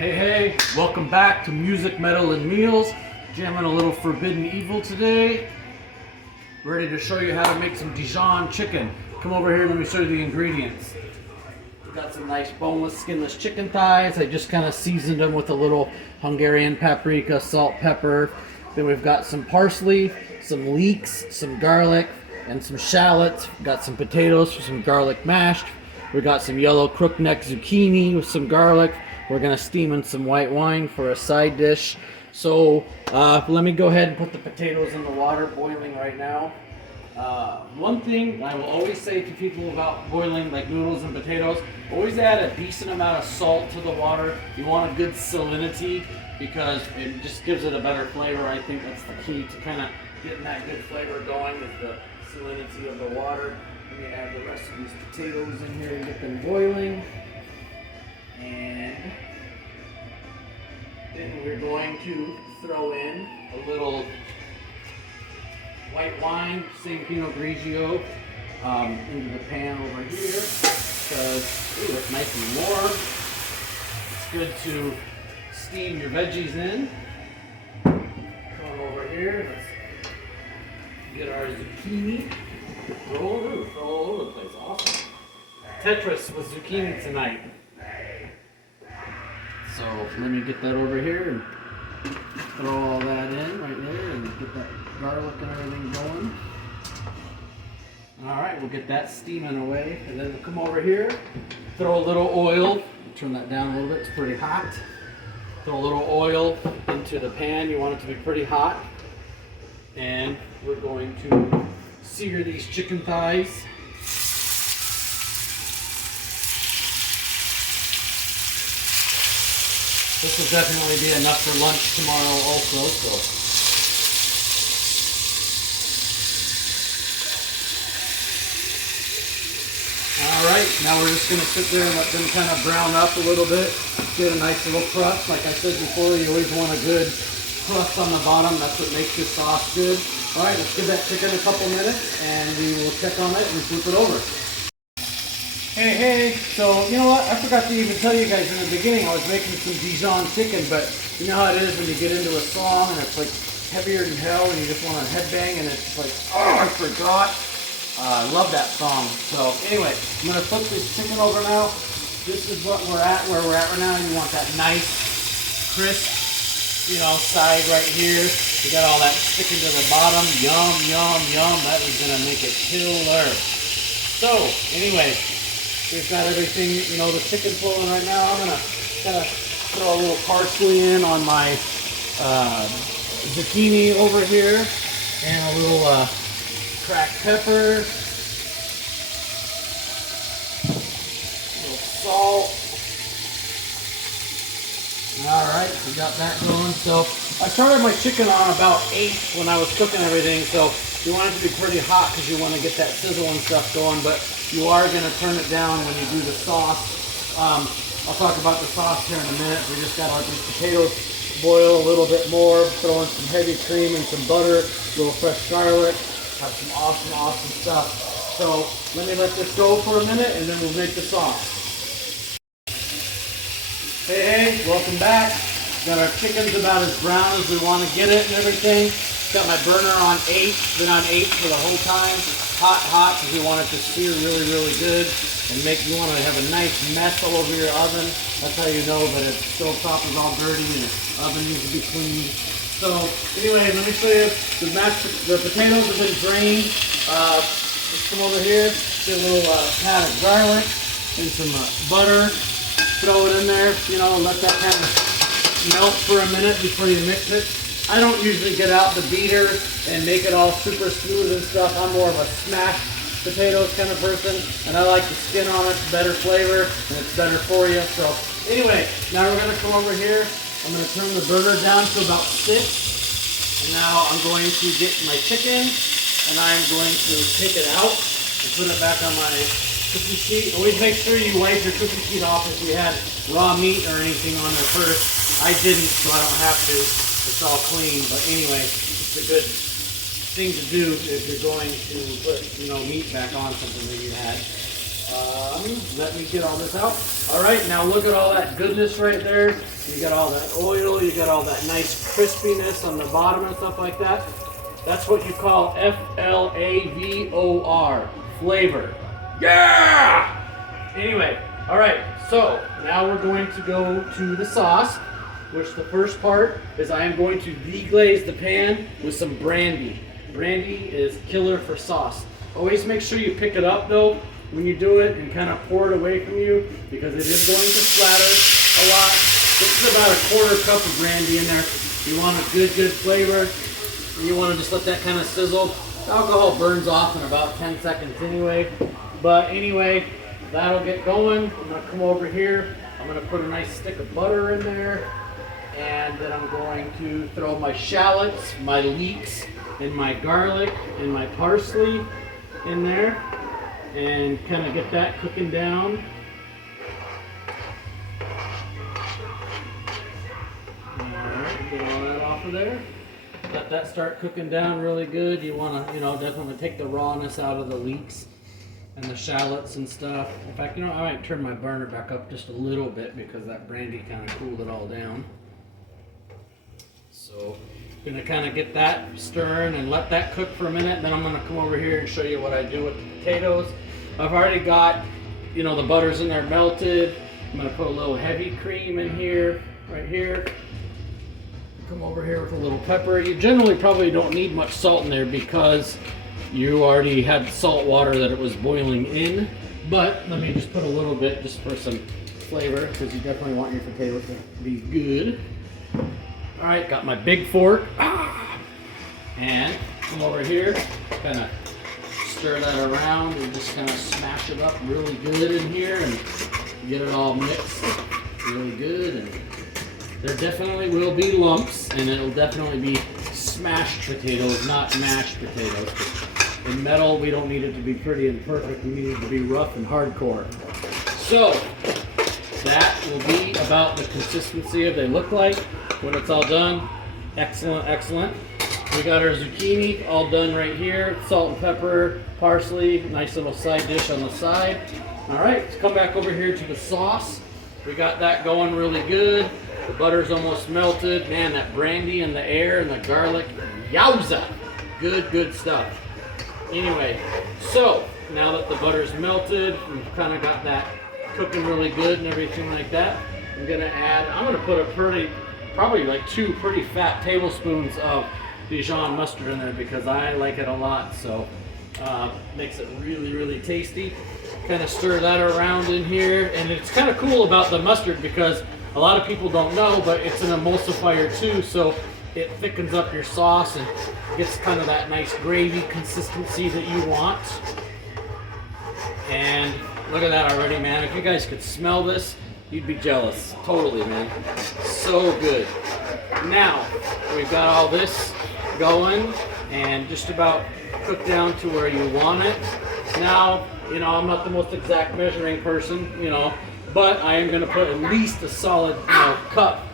Hey, welcome back to Music, Metal, and Meals. Jamming a little Forbidden Evil today. Ready to show you how to make some Dijon chicken. Come over here and let me show you the ingredients. We've got some nice boneless, skinless chicken thighs. I just kind of seasoned them with a little Hungarian paprika, salt, pepper. Then we've got some parsley, some leeks, some garlic, and some shallots. We've got some potatoes for some garlic mashed. We've got some yellow crookneck zucchini with some garlic. We're gonna steam in some white wine for a side dish. So let me go ahead and put the potatoes in the water, boiling right now. One thing I will always say to people about boiling like noodles and potatoes, always add a decent amount of salt to the water. You want a good salinity because it just gives it a better flavor. I think that's the key to kind of getting that good flavor going, is the salinity of the water. Let me add the rest of these potatoes in here and get them boiling. And then we're going to throw in a little white wine, same Pinot Grigio, into the pan over here because it's nice and warm. It's good to steam your veggies in. Come over here, let's get our zucchini. Roll all over the place, awesome. Tetris with zucchini tonight. So let me get that over here and throw all that in right there and get that garlic and everything going. Alright, we'll get that steaming away. And then we'll come over here, throw a little oil. Turn that down a little bit, it's pretty hot. Throw a little oil into the pan. You want it to be pretty hot. And we're going to sear these chicken thighs. This will definitely be enough for lunch tomorrow also, so. Alright, now we're just going to sit there and let them kind of brown up a little bit. Get a nice little crust. Like I said before, you always want a good crust on the bottom. That's what makes your sauce good. Alright, let's give that chicken a couple minutes and we will check on it and flip it over. Hey, so you know what? I forgot to even tell you guys in the beginning I was making some Dijon chicken, but you know how it is when you get into a song and it's like heavier than hell and you just want to headbang and it's like, oh, I forgot. I love that song. So anyway, I'm going to flip this chicken over now. This is what where we're at right now. You want that nice, crisp, side right here. You got all that sticking to the bottom. Yum, yum, yum. That is going to make it killer. So anyway, we've got everything, the chicken flowing right now. I'm going to kind of throw a little parsley in on my zucchini over here. And a little cracked pepper. A little salt. Alright, we got that going. So I started my chicken on about 8 when I was cooking everything. So you want it to be pretty hot because you want to get that sizzle and stuff going. But you are going to turn it down when you do the sauce. I'll talk about the sauce here in a minute. We just got our potatoes boil a little bit more, throw in some heavy cream and some butter, a little fresh garlic, have some awesome stuff. So let me let this go for a minute and then we'll make the sauce. Hey, welcome back. Got our chickens about as brown as we want to get it and everything. Got my burner on 8, been on 8 for the whole time. Hot, because you want it to sear really good and you want to have a nice mess all over your oven. That's how you know that its stovetop is all dirty and the oven needs to be clean. So anyway, let me show you the potatoes have been drained. Just come over here, get a little pat of garlic and some butter. Throw it in there, let that kind of melt for a minute before you mix it. I don't usually get out the beater and make it all super smooth and stuff. I'm more of a smashed potatoes kind of person, and I like the skin on it, better flavor, and it's better for you. So anyway, now we're going to come over here. I'm going to turn the burner down to about 6. And now I'm going to get my chicken, and I'm going to take it out and put it back on my cookie sheet. Always make sure you wipe your cookie sheet off if you had raw meat or anything on there first. I didn't, so I don't have to. It's all clean, but anyway, it's a good thing to do if you're going to put, meat back on something that you had. Let me get all this out. All right, now look at all that goodness right there. You got all that oil, you got all that nice crispiness on the bottom and stuff like that. That's what you call Flavor, flavor. Yeah! Anyway, all right, so now we're going to go to the sauce, which the first part is I am going to deglaze the pan with some brandy. Brandy is killer for sauce. Always make sure you pick it up though when you do it and kind of pour it away from you because it is going to splatter a lot. This is about a quarter cup of brandy in there. You want a good flavor. You want to just let that kind of sizzle. Alcohol burns off in about 10 seconds anyway. But anyway, that'll get going. I'm going to come over here. I'm going to put a nice stick of butter in there. And then I'm going to throw my shallots, my leeks, and my garlic, and my parsley in there. And kind of get that cooking down. Alright, get all that off of there. Let that start cooking down really good. You want to, definitely take the rawness out of the leeks and the shallots and stuff. In fact, I might turn my burner back up just a little bit because that brandy kind of cooled it all down. So, I'm going to kind of get that stirring and let that cook for a minute. And then I'm going to come over here and show you what I do with the potatoes. I've already got, the butter's in there melted. I'm going to put a little heavy cream in here, right here. Come over here with a little pepper. You generally probably don't need much salt in there because you already had salt water that it was boiling in. But let me just put a little bit just for some flavor because you definitely want your potatoes to be good. All right, got my big fork. And come over here, kind of stir that around and just kind of smash it up really good in here and get it all mixed really good. And there definitely will be lumps, and it'll definitely be smashed potatoes, not mashed potatoes. In metal, we don't need it to be pretty and perfect. We need it to be rough and hardcore. So, that will be about the consistency of they look like when it's all done. Excellent, excellent. We got our zucchini all done right here. Salt and pepper, parsley, nice little side dish on the side. All right, let's come back over here to the sauce. We got that going really good. The butter's almost melted. Man, that brandy and the air and the garlic, yowza! Good stuff. Anyway, so now that the butter's melted, we've kind of got that cooking really good and everything like that. I'm gonna put probably like 2 pretty fat tablespoons of Dijon mustard in there because I like it a lot. So makes it really tasty. Kind of stir that around in here, and it's kind of cool about the mustard because a lot of people don't know, but it's an emulsifier too, so it thickens up your sauce and gets kind of that nice gravy consistency that you want. And look at that already, man. If you guys could smell this, you'd be jealous. Totally, man. So good. Now, we've got all this going and just about cooked down to where you want it. Now, I'm not the most exact measuring person, but I am going to put at least a solid, cup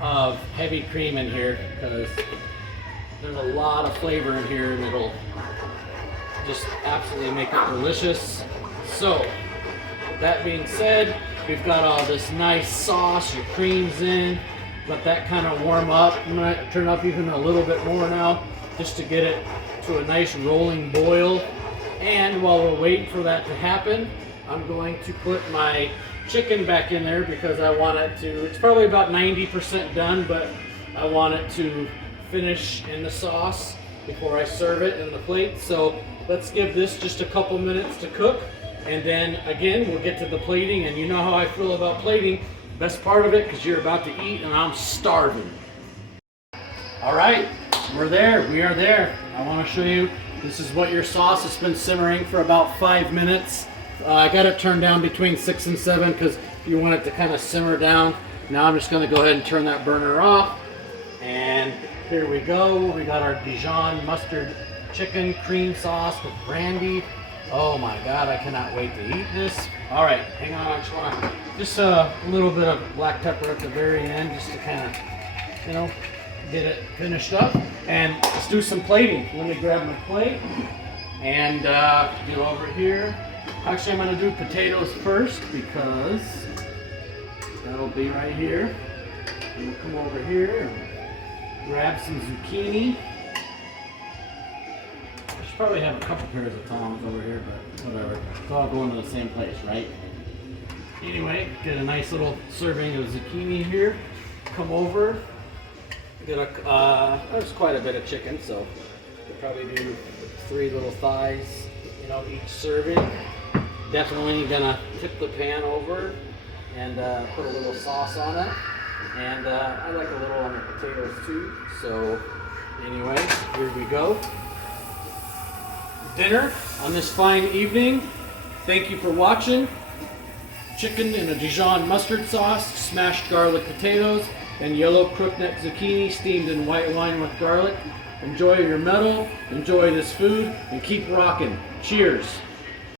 of heavy cream in here because there's a lot of flavor in here and it'll just absolutely make it delicious. So, that being said, we've got all this nice sauce, your cream's in. Let that kind of warm up. I'm going to turn up even a little bit more now just to get it to a nice rolling boil. And while we're waiting for that to happen, I'm going to put my chicken back in there because I want it to, it's probably about 90% done, but I want it to finish in the sauce before I serve it in the plate. So let's give this just a couple minutes to cook. And then again, we'll get to the plating, and you know how I feel about plating. Best part of it, because you're about to eat and I'm starving. All right, we're there, we are there. I want to show you, this is what your sauce has been simmering for about 5 minutes. I got it turned down between 6 and 7 because you want it to kind of simmer down. Now I'm just going to go ahead and turn that burner off. And here we go. We got our Dijon mustard chicken cream sauce with brandy. Oh my God, I cannot wait to eat this. All right, hang on, I just want to, just a little bit of black pepper at the very end just to kind of, get it finished up. And let's do some plating. Let me grab my plate and go over here. Actually, I'm going to do potatoes first because that'll be right here. And we'll come over here and grab some zucchini. I should probably have a couple pairs of tongs over here, but whatever. It's all going to the same place, right? Anyway, get a nice little serving of zucchini here. Come over. Get a, there's quite a bit of chicken, so we'll probably do 3 little thighs, you know, each serving. Definitely gonna tip the pan over and put a little sauce on it. And I like a little on the potatoes too. So anyway, here we go. Dinner on this fine evening. Thank you for watching. Chicken in a Dijon mustard sauce, smashed garlic potatoes, and yellow crookneck zucchini steamed in white wine with garlic. Enjoy your meal, enjoy this food, and keep rocking. Cheers.